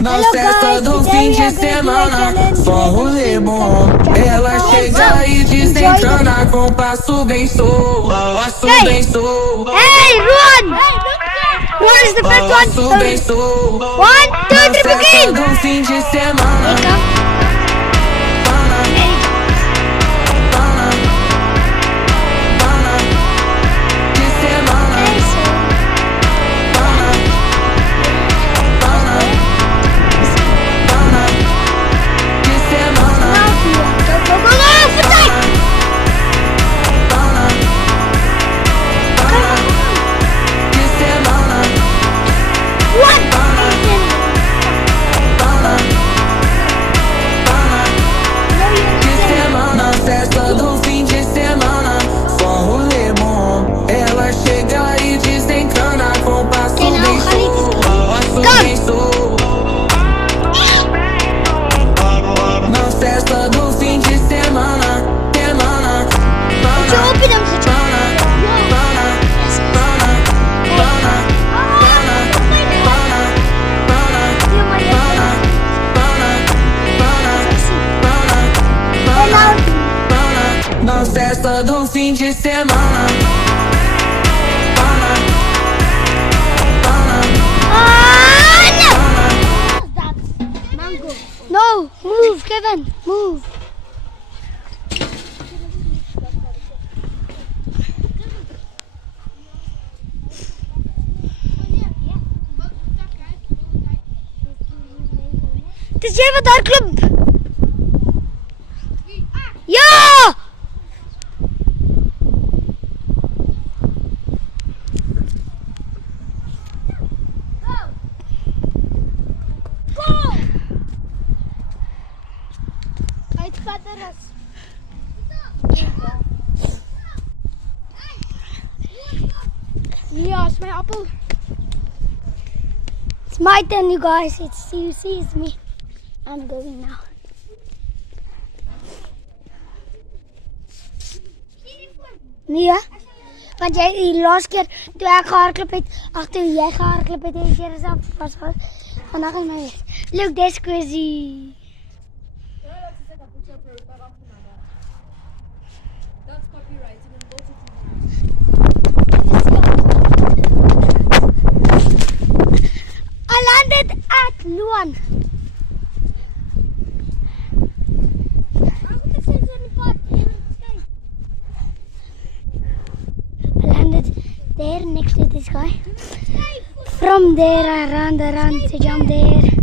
Na festa do fim de semana, só rolê bom. Ela chega e desencana com passo bem solto. Passo bem solto. Hey, run! Run is the first Passo one. bem solto. 1, 2, 3, Na festa begin! do fim de semana. Wake up. Festa do fim de semana, só rolê bom. Ela chega e desencana com passo bem solto. Passo bem solto. Na festa do fim de semana, semana. Na festa do fim de semana. No, move, Kevin, move. Het is jij wat daar club. Ja! Yeah, it's my apple. It's my turn, you guys. It's me. I'm going now. Nee, want jij die laatste keer toen ik gehardlopen heb, achter jij gehardlopen hebt, keer is dat was. Vandaag is mijn weg. Look, this crazy. That's copyrighted and both I landed at Luan. I landed there next to this guy. From there I ran the run to jump there.